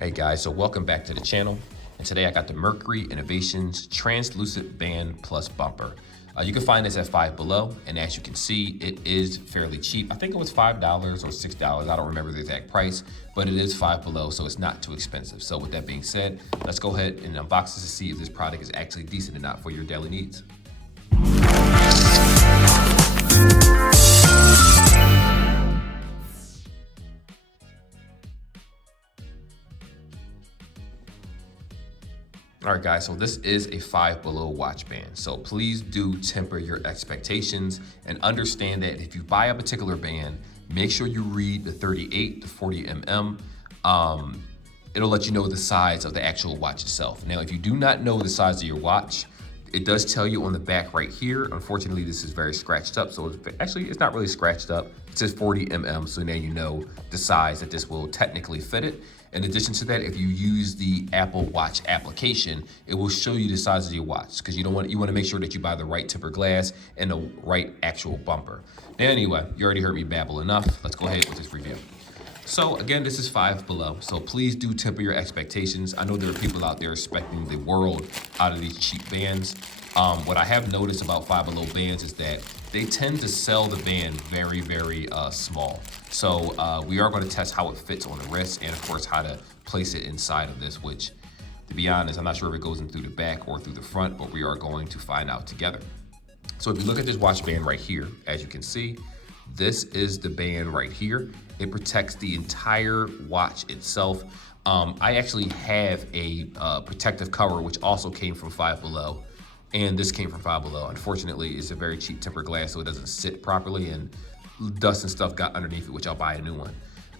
Hey guys, so welcome back to the channel. And today I got the Merkury Innovations Translucent Band Plus Bumper. You can find this at Five Below, and as you can see, it is fairly cheap. I think it was $5 or $6. I don't remember the exact price, but it is Five Below, so it's not too expensive. So with that being said, let's go ahead and unbox this to see if this product is actually decent or not for your daily needs. All right, guys, so this is a Five Below watch band. So please do temper your expectations and understand that if you buy a particular band, make sure you read the 38 to 40 mm. It'll let you know the size of the actual watch itself. Now, if you do not know the size of your watch, it does tell you on the back right here. Unfortunately, this is very scratched up. So it's not really scratched up. It says 40 mm, so now you know the size that this will technically fit it. In addition to that, if you use the Apple Watch application, it will show you the size of your watch because you want to make sure that you buy the right tempered glass and the right actual bumper. Now, anyway, you already heard me babble enough. Let's go ahead with this review. So again, this is Five Below. So please do temper your expectations. I know there are people out there expecting the world out of these cheap bands. What I have noticed about Five Below bands is that they tend to sell the band very, very small. So we are going to test how it fits on the wrist and of course how to place it inside of this, which to be honest, I'm not sure if it goes in through the back or through the front, but we are going to find out together. So if you look at this watch band right here, as you can see, this is the band right here. It protects the entire watch itself. I actually have a protective cover, which also came from Five Below. And this came from Five Below. Unfortunately, it's a very cheap tempered glass, so it doesn't sit properly, and dust and stuff got underneath it, which I'll buy a new one.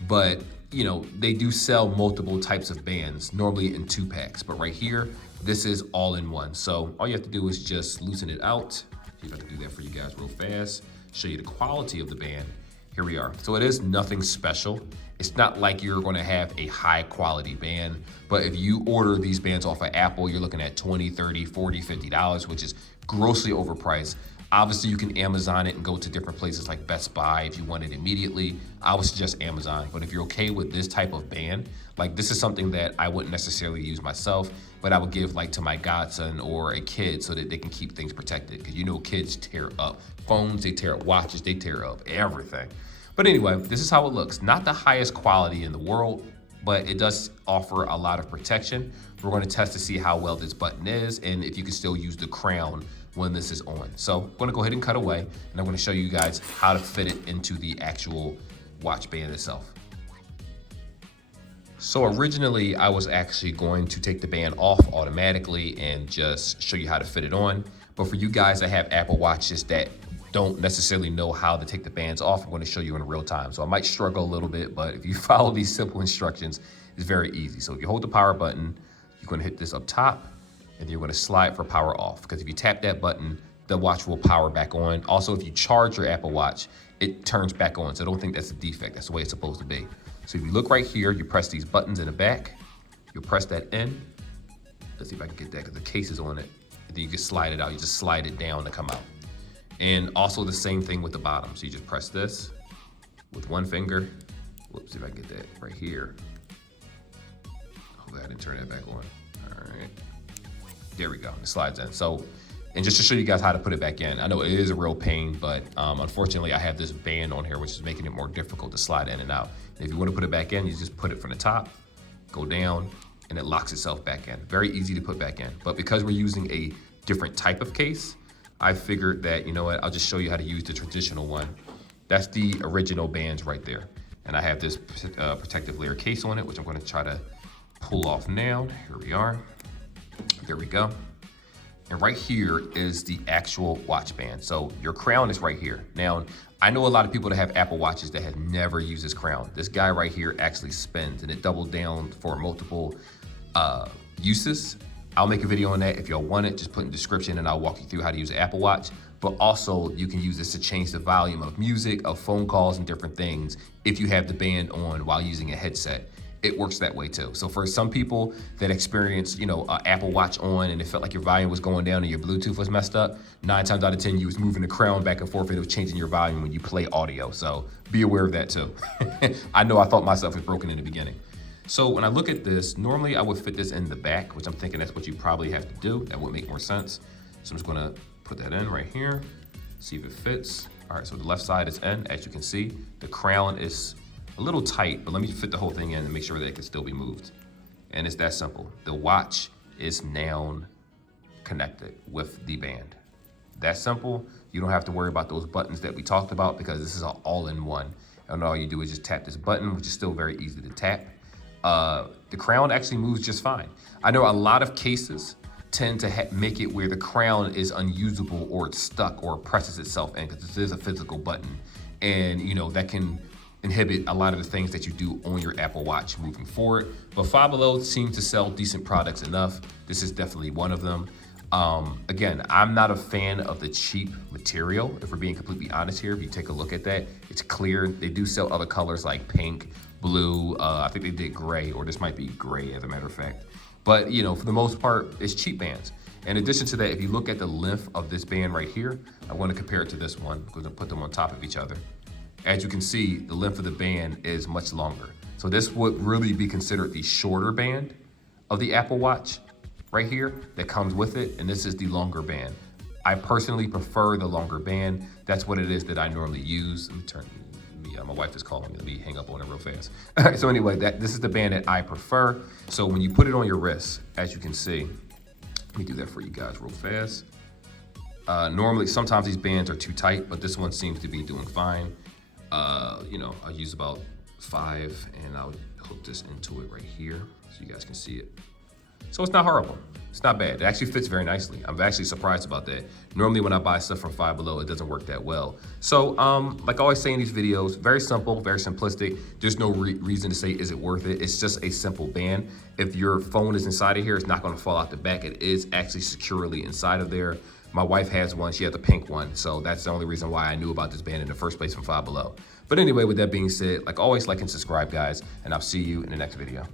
But, you know, they do sell multiple types of bands, normally in 2-packs. But right here, this is all in one. So all you have to do is just loosen it out. See if I can do that for you guys real fast. Show you the quality of the band. Here we are. So it is nothing special. It's not like you're gonna have a high quality band, but if you order these bands off of Apple, you're looking at $20, $30, $40, $50, which is grossly overpriced. Obviously, you can Amazon it and go to different places like Best Buy if you want it immediately. I would suggest Amazon, but if you're okay with this type of band, like this is something that I wouldn't necessarily use myself, but I would give like to my godson or a kid so that they can keep things protected. Because you know kids tear up phones, they tear up watches, they tear up everything. But anyway, this is how it looks. Not the highest quality in the world, but it does offer a lot of protection. We're going to test to see how well this button is and if you can still use the crown when this is on. So I'm going to go ahead and cut away, and I'm going to show you guys how to fit it into the actual watch band itself. So originally, I was actually going to take the band off automatically and just show you how to fit it on. But for you guys that have Apple Watches that don't necessarily know how to take the bands off, I'm going to show you in real time. So I might struggle a little bit, but if you follow these simple instructions, it's very easy. So if you hold the power button, you're going to hit this up top, and you're going to slide for power off. Because if you tap that button, the watch will power back on. Also, if you charge your Apple Watch, it turns back on. So don't think that's a defect. That's the way it's supposed to be. So if you look right here, you press these buttons in the back. You'll press that in. Let's see if I can get that because the case is on it. And then you just slide it out. You just slide it down to come out. And also the same thing with the bottom. So you just press this with one finger. Whoops, see if I can get that right here. Hopefully I didn't turn that back on. All right. There we go, it slides in. So, and just to show you guys how to put it back in, I know it is a real pain, but unfortunately I have this band on here, which is making it more difficult to slide in and out. And if you want to put it back in, you just put it from the top, go down, and it locks itself back in. Very easy to put back in. But because we're using a different type of case, I figured that, you know what, I'll just show you how to use the traditional one. That's the original bands right there. And I have this protective layer case on it, which I'm gonna try to pull off now. Here we are. There we go. And right here is the actual watch band. So your crown is right here. Now, I know a lot of people that have Apple Watches that have never used this crown. This guy right here actually spins, and it doubled down for multiple uses. I'll make a video on that. If y'all want it, just put in the description and I'll walk you through how to use an Apple Watch. But also you can use this to change the volume of music, of phone calls and different things if you have the band on while using a headset. It works that way too. So for some people that experience, you know, Apple Watch on and it felt like your volume was going down and your Bluetooth was messed up, 9 times out of 10, you was moving the crown back and forth and it was changing your volume when you play audio. So be aware of that too. I know I thought myself was broken in the beginning. So when I look at this, normally I would fit this in the back, which I'm thinking that's what you probably have to do. That would make more sense. So I'm just gonna put that in right here, see if it fits. All right, so the left side is in, as you can see. The crown is a little tight, but let me fit the whole thing in and make sure that it can still be moved. And it's that simple. The watch is now connected with the band. That simple. You don't have to worry about those buttons that we talked about because this is all-in-one. And all you do is just tap this button, which is still very easy to tap. The crown actually moves just fine. I know a lot of cases tend to make it where the crown is unusable or it's stuck or presses itself in because this is a physical button. And you know, that can inhibit a lot of the things that you do on your Apple Watch moving forward. But Five Below seems to sell decent products enough. This is definitely one of them. Again, I'm not a fan of the cheap material. If we're being completely honest here, if you take a look at that, it's clear. They do sell other colors like pink, blue. I think they did gray, or this might be gray as a matter of fact. But you know, for the most part, it's cheap bands. In addition to that, if you look at the length of this band right here, I want to compare it to this one because I put them on top of each other. As you can see, the length of the band is much longer. So this would really be considered the shorter band of the Apple Watch right here that comes with it, and this is the longer band. I personally prefer the longer band. That's what it is that I normally use. Let me turn, my wife is calling me. Let me hang up on it real fast. All right, so anyway, this is the band that I prefer. So when you put it on your wrist, as you can see, let me do that for you guys real fast. Normally, sometimes these bands are too tight, but this one seems to be doing fine. You know, I'll use about 5 and I'll hook this into it right here so you guys can see it. So it's not horrible. It's not bad. It actually fits very nicely. I'm actually surprised about that. Normally when I buy stuff from Five Below, it doesn't work that well. So like I always say in these videos, very simple, very simplistic. There's no reason to say, is it worth it? It's just a simple band. If your phone is inside of here, it's not gonna fall out the back. It is actually securely inside of there. My wife has one, she has the pink one. So that's the only reason why I knew about this band in the first place from Five Below. But anyway, with that being said, like always, like and subscribe guys, and I'll see you in the next video.